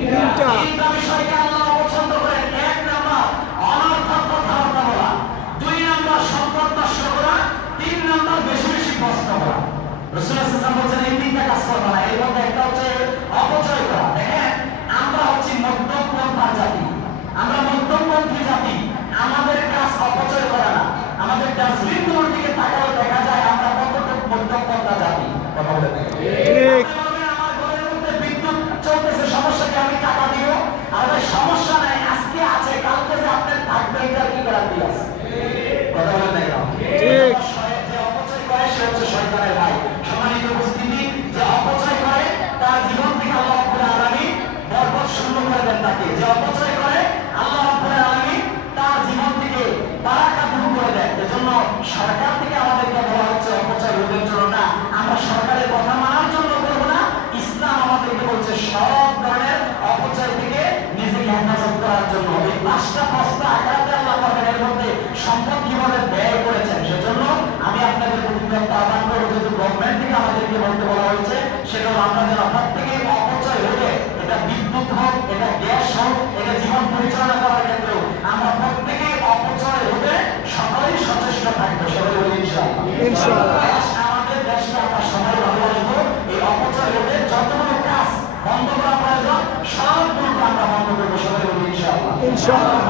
তিনটা বিষয়কে আল্লাহ পছন্দ করেন। 1 নাম্বার অনর্থক কথাবার্তা বলা, 2 নাম্বার সম্পদ নষ্ট করা, 3 নাম্বার বেশি বেশি প্রশ্ন করা। রাসূলুল্লাহ সাল্লাল্লাহু আলাইহি ওয়াসাল্লাম বলেন এই তিনটা কাজ করবা না। এর মধ্যে একটা হচ্ছে অপচয় করা। দেখেন আমরা হচ্ছি মধ্যমপন্থার জাতি, আমরা মধ্যমপন্থী জাতি। আমাদের কাজ অপচয় করা না। আমাদের ডাস্টবিনগুলোর দিকে তাকালে দেখা যায় আমরা কতটুকু মধ্যমপন্থা জাতি। কথা বলে ঠিক। আমার ঘরের মধ্যে বিদ্যুৎ চলতেছে, সমস্যা কি? আমি টাকা দিব। আর ভাই সমস্যা নাই, আজকে আছে, কালকে যে আপনার থাকবে এটার কি গ্যারান্টি আছে? কথা বলে ঠিক। যে অপচয় করে সে হচ্ছে শয়তানের ভাই। সম্মানিত উপস্থিতি, যে অপচয় করে তার জীবন থেকে আল্লাহ রাব্বুল আলামিন বরকত শূন্য করে দেন তাকে। যে অপচয় করে আল্লাহ রাব্বুল আলামিন তার জীবন থেকে বারাকা দূর করে দেন। এজন্য সরকার থেকে আমাদেরকে বলা হচ্ছে অপচয় রোধের জন্য না, আমরা সরকারের কথা মানার জন্য করব না। ইসলাম আমাদেরকে বলছে সব ধরনের অপচয় থেকে নিজেকে হেফাজত করার জন্য। এই 5টা প্রশ্ন আকারে আল্লাহ পাকের এর মধ্যে সম্পদ কিভাবে ব্যয় করেছেন, সেজন্য আমি আপনাদের প্রতিনিয়ত আহ্বান করব, যেহেতু গভর্নমেন্ট থেকে আমাদেরকে বলতে বলা হয়েছে, সেটা আমরা যেন প্রত্যেকে অপচয় হলে, এটা বিদ্যুৎ হোক, এটা গ্যাস হোক, এটা জীবন পরিচালনা করার ক্ষেত্রেও আমরা প্রত্যেকে অপচয় হলে সকলেই সচেষ্ট থাকবো। সবাই বলি ইনশাআল্লাহ। আমাদের দেশকে আমরা সবাই ভালোবাসবো। এই অপচয় হলে যতগুলো কাজ বন্ধ করা প্রয়োজন সবগুলো আমরা বন্ধ করবো। সবাই বলি ইনশাআল্লাহ।